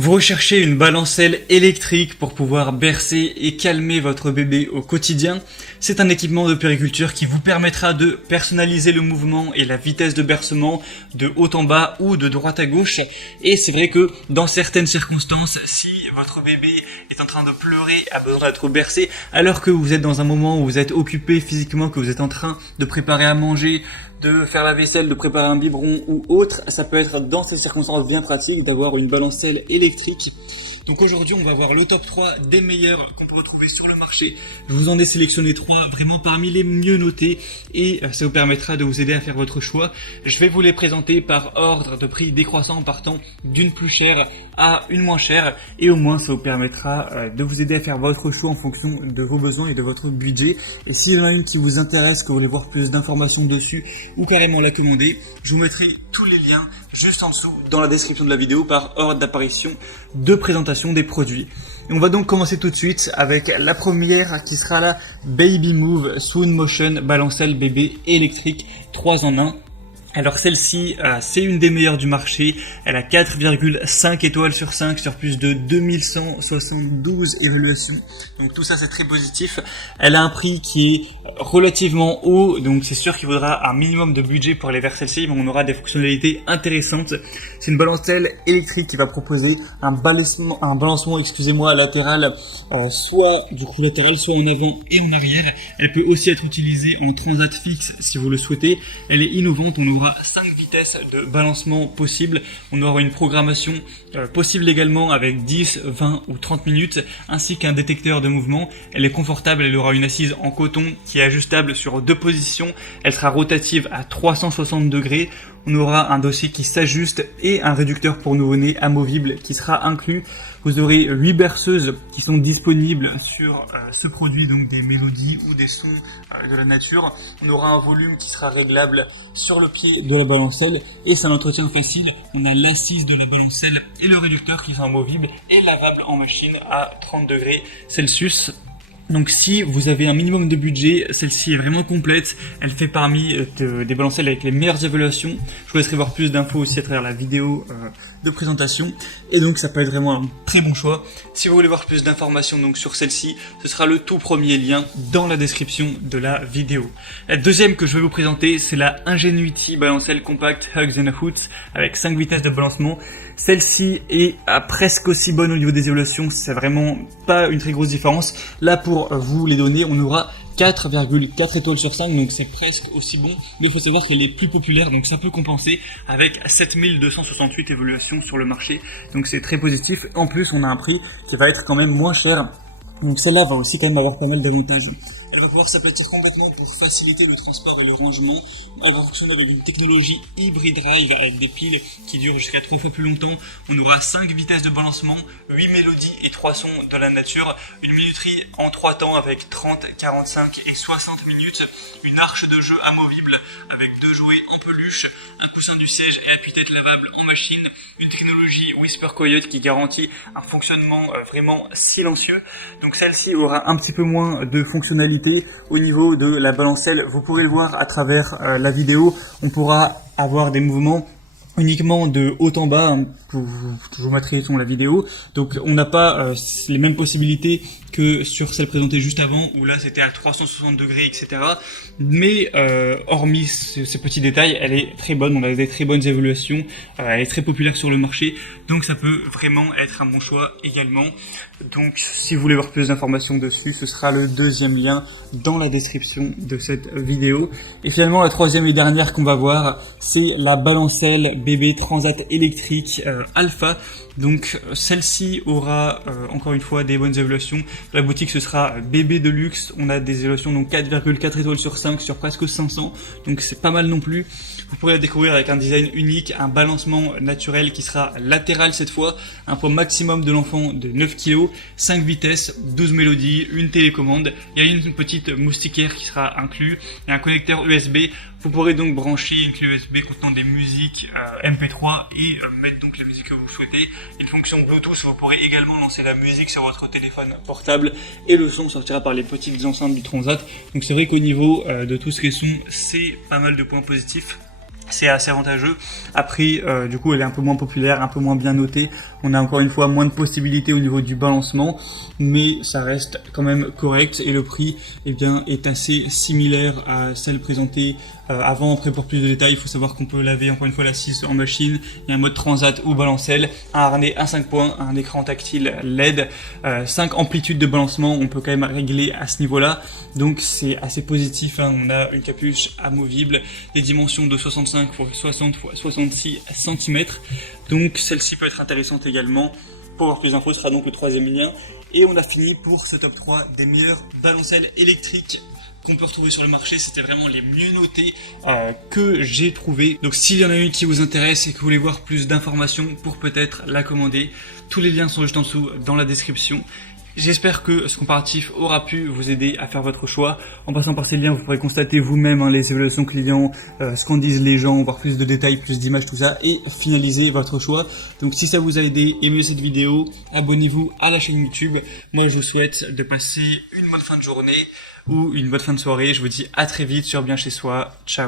Vous recherchez une balancelle électrique pour pouvoir bercer et calmer votre bébé au quotidien. C'est un équipement de puériculture qui vous permettra de personnaliser le mouvement et la vitesse de bercement de haut en bas ou de droite à gauche. Et c'est vrai que dans certaines circonstances, si votre bébé est en train de pleurer, a besoin d'être bercé, alors que vous êtes dans un moment où vous êtes occupé physiquement, que vous êtes en train de préparer à manger, de faire la vaisselle, de préparer un biberon ou autre, ça peut être dans ces circonstances bien pratique d'avoir une balancelle électrique. Donc aujourd'hui on va voir le top 3 des meilleurs qu'on peut retrouver sur le marché. Je vous en ai sélectionné 3 vraiment parmi les mieux notés et ça vous permettra de vous aider à faire votre choix. Je vais vous les présenter par ordre de prix décroissant partant d'une plus chère à une moins chère et au moins ça vous permettra de vous aider à faire votre choix en fonction de vos besoins et de votre budget. Et s'il y en a une qui vous intéresse, que vous voulez voir plus d'informations dessus ou carrément la commander, je vous mettrai tous les liens juste en dessous dans la description de la vidéo par ordre d'apparition de présentation des produits. Et on va donc commencer tout de suite avec la première qui sera la Baby Move Swoon Motion balancelle bébé électrique 3 en 1. Alors celle-ci, c'est une des meilleures du marché. Elle a 4,5 étoiles sur 5 sur plus de 2172 évaluations. Donc tout ça c'est très positif. Elle a un prix qui est relativement haut, donc c'est sûr qu'il faudra un minimum de budget pour aller vers celle-ci, mais on aura des fonctionnalités intéressantes. C'est une balancelle électrique qui va proposer un balancement latéral, soit du coup latéral, soit en avant et en arrière. Elle peut aussi être utilisée en transat fixe si vous le souhaitez. Elle est innovante, on aura 5 vitesses de balancement possibles. On aura une programmation possible également avec 10, 20 ou 30 minutes, ainsi qu'un détecteur de mouvement. Elle est confortable, elle aura une assise en coton qui est ajustable sur 2 positions. Elle sera rotative à 360 degrés. On aura un dossier qui s'ajuste et un réducteur pour nouveau-né amovible qui sera inclus. Vous aurez 8 berceuses qui sont disponibles sur ce produit, donc des mélodies ou des sons de la nature. On aura un volume qui sera réglable sur le pied de la balancelle et c'est un entretien facile. On a l'assise de la balancelle et le réducteur qui sont amovibles et lavable en machine à 30 degrés Celsius. Donc si vous avez un minimum de budget, celle-ci est vraiment complète. Elle fait parmi des balancelles avec les meilleures évaluations. Je vous laisserai voir plus d'infos aussi à travers la vidéo de présentation. Et donc ça peut être vraiment un très bon choix. Si vous voulez voir plus d'informations donc sur celle-ci, ce sera le tout premier lien dans la description de la vidéo. La deuxième que je vais vous présenter, c'est la Ingenuity Balancelle Compact Hugs and Hoots avec 5 vitesses de balancement. Celle-ci est presque aussi bonne au niveau des évaluations, c'est vraiment pas une très grosse différence. Là pour vous les donner, on aura 4,4 étoiles sur 5, donc c'est presque aussi bon, mais il faut savoir qu'elle est plus populaire, donc ça peut compenser avec 7268 évaluations sur le marché, donc c'est très positif. En plus, on a un prix qui va être quand même moins cher, donc celle-là va aussi quand même avoir pas mal d'avantages. Elle va pouvoir s'aplatir complètement pour faciliter le transport et le rangement. Elle va fonctionner avec une technologie Hybrid Drive avec des piles qui durent jusqu'à 3 fois plus longtemps. On aura 5 vitesses de balancement, 8 mélodies et 3 sons de la nature. Une minuterie en 3 temps avec 30, 45 et 60 minutes. Une arche de jeu amovible avec 2 jouets en peluche. Un coussin du siège et appuie-tête lavable en machine. Une technologie Whisper Quiet qui garantit un fonctionnement vraiment silencieux. Donc celle-ci aura un petit peu moins de fonctionnalités au niveau de la balancelle. Vous pourrez le voir à travers la vidéo. On pourra avoir des mouvements uniquement de haut en bas, hein, je vous mettrai sur la vidéo. Donc on n'a pas les mêmes possibilités que sur celle présentée juste avant, où là c'était à 360 degrés, etc. Mais hormis ces petits détails, elle est très bonne, on a des très bonnes évaluations, elle est très populaire sur le marché, donc ça peut vraiment être un bon choix également. Donc si vous voulez voir plus d'informations dessus, ce sera le deuxième lien dans la description de cette vidéo. Et finalement la troisième et dernière qu'on va voir, c'est la balancelle bébé transat électrique Alpha. Donc celle-ci aura encore une fois des bonnes évaluations. La boutique ce sera bébé de luxe. On a des évaluations donc 4,4 étoiles sur 5 sur presque 500. Donc c'est pas mal non plus. Vous pourrez la découvrir avec un design unique, un balancement naturel qui sera latéral cette fois, un poids maximum de l'enfant de 9 kg, 5 vitesses, 12 mélodies, une télécommande. Il y a une petite moustiquaire qui sera inclus et un connecteur USB. Vous pourrez donc brancher une clé USB contenant des musiques MP3 et mettre donc la musique que vous souhaitez. Une fonction Bluetooth, vous pourrez également lancer la musique sur votre téléphone portable et le son sortira par les petites enceintes du Transat. Donc c'est vrai qu'au niveau de tout ce qui est son, c'est pas mal de points positifs. c'est assez avantageux. Après, du coup, elle est un peu moins populaire, un peu moins bien notée. On a encore une fois moins de possibilités au niveau du balancement, mais ça reste quand même correct et le prix, eh bien, est assez similaire à celle présentée avant. Après, pour plus de détails, il faut savoir qu'on peut laver encore une fois la scie en machine. Il y a un mode transat ou balancelle, un harnais à 5 points, un écran tactile LED, 5 amplitudes de balancement. On peut quand même régler à ce niveau-là, donc c'est assez positif. Hein. On a une capuche amovible, des dimensions de 65 x 60 x 66 cm. Donc celle-ci peut être intéressante également. Pour avoir plus d'infos, ce sera donc le troisième lien. Et on a fini pour ce top 3 des meilleures balancelles électriques qu'on peut retrouver sur le marché. C'était vraiment les mieux notés que j'ai trouvé. Donc s'il y en a une qui vous intéresse et que vous voulez voir plus d'informations pour peut-être la commander, tous les liens sont juste en dessous dans la description. J'espère que ce comparatif aura pu vous aider à faire votre choix. En passant par ces liens, vous pourrez constater vous-même les évaluations clients, ce qu'en disent les gens, voir plus de détails, plus d'images, tout ça, et finaliser votre choix. Donc si ça vous a aidé, aimez cette vidéo, abonnez-vous à la chaîne YouTube. Moi, je vous souhaite de passer une bonne fin de journée ou une bonne fin de soirée. Je vous dis à très vite sur Bien Chez Soi. Ciao.